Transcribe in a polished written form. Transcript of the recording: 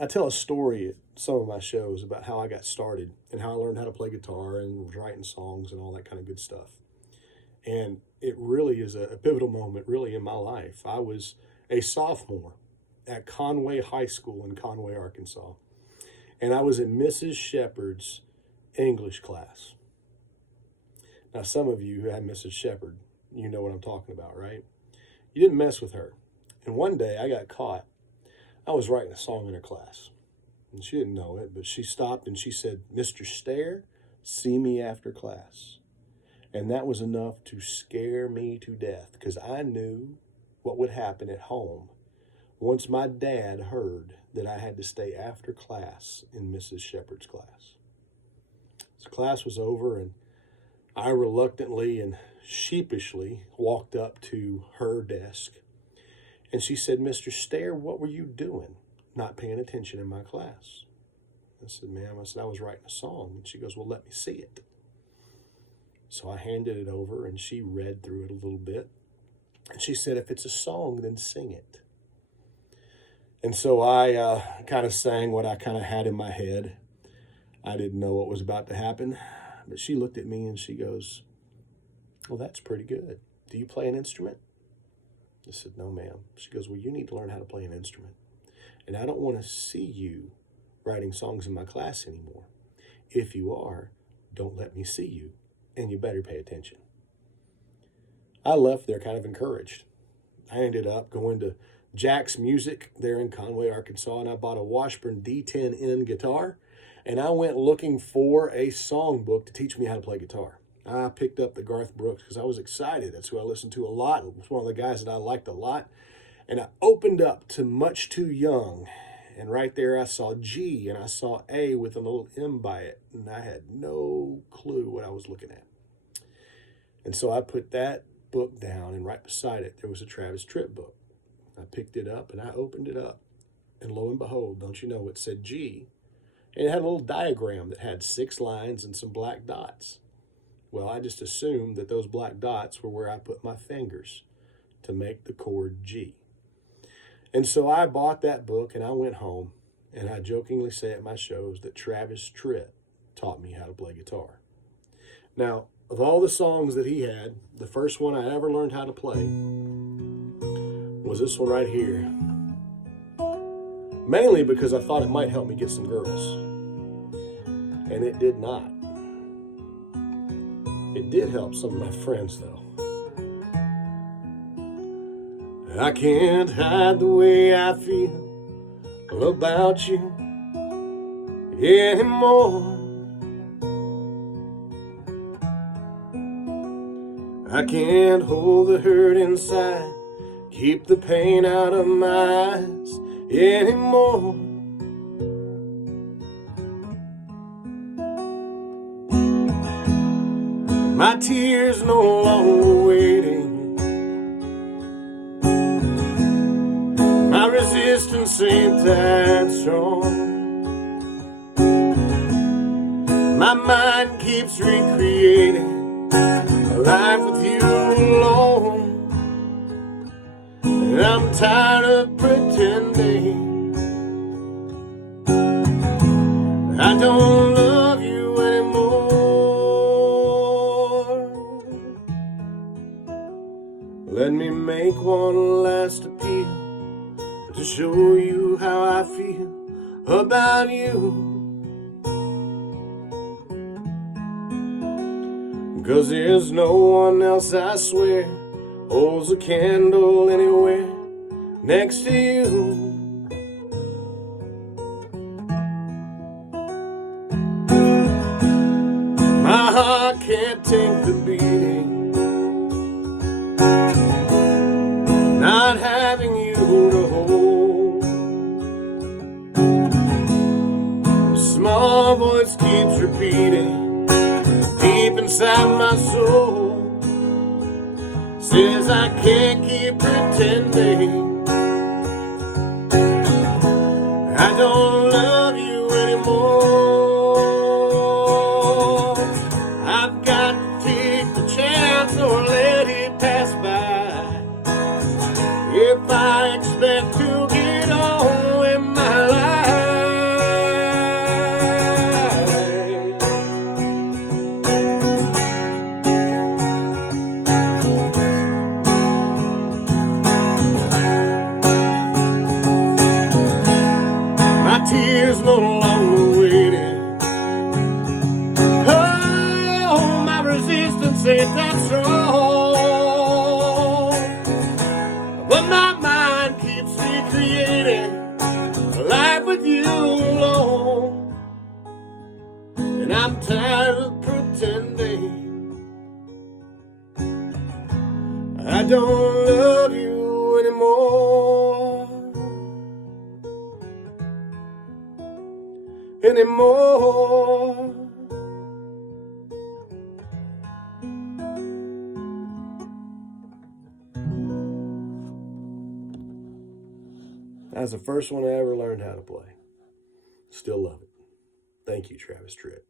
I tell a story at some of my shows about how I got started and how I learned how to play guitar and was writing songs and all that kind of good stuff. And it really is a pivotal moment, really, in my life. I was a sophomore at Conway High School in Conway, Arkansas, and I was in Mrs. Shepherd's English class. Now, some of you who had Mrs. Shepherd, you know what I'm talking about, right? You didn't mess with her. And one day I got caught. I was writing a song in her class. And she didn't know it, but she stopped and she said, "Mr. Stair, see me after class." And that was enough to scare me to death because I knew what would happen at home once my dad heard that I had to stay after class in Mrs. Shepherd's class. So class was over and I reluctantly and sheepishly walked up to her desk. And she said, "Mr. Stair, what were you doing? Not paying attention in my class?" I said, "Ma'am," I said, "I was writing a song." And she goes, "Well, let me see it." So I handed it over and she read through it a little bit. And she said, "If it's a song, then sing it." And so I kind of sang what I kind of had in my head. I didn't know what was about to happen. But she looked at me and she goes, "Well, that's pretty good. Do you play an instrument?" I said, "No, ma'am." She goes, "Well, you need to learn how to play an instrument. And I don't want to see you writing songs in my class anymore. If you are, don't let me see you. And you better pay attention." I left there kind of encouraged. I ended up going to Jack's Music there in Conway, Arkansas, and I bought a Washburn D10N guitar, and I went looking for a songbook to teach me how to play guitar. I picked up the Garth Brooks because I was excited. That's who I listened to a lot. It was one of the guys that I liked a lot. And I opened up to Much Too Young. And right there I saw G and I saw A with a little M by it. And I had no clue what I was looking at. And so I put that book down, and right beside it there was a Travis Tritt book. I picked it up and I opened it up. And lo and behold, don't you know, it said G. And it had a little diagram that had 6 lines and some black dots. Well, I just assumed that those black dots were where I put my fingers to make the chord G. And so I bought that book and I went home, and I jokingly say at my shows that Travis Tritt taught me how to play guitar. Now, of all the songs that he had, the first one I ever learned how to play was this one right here. Mainly because I thought it might help me get some girls. And it did not. It did help some of my friends, though. I can't hide the way I feel about you anymore. I can't hold the hurt inside, keep the pain out of my eyes anymore. My tears no longer waiting. My resistance ain't that strong. My mind keeps recreating a life with you alone. And I'm tired of pretending I don't love you anymore. Let me make one last appeal to show you how I feel about you. 'Cause there's no one else, I swear, holds a candle anywhere next to you. My heart can't take the beating, not having you to hold. A small voice keeps repeating deep inside my soul, says I can't keep pretending I don't love you anymore. I've got to take the chance or let it pass by. If I expect to get on with my life, with you alone, and I'm tired of pretending I don't love you anymore. That's the first one I ever learned how to play. Still love it. Thank you, Travis Tritt.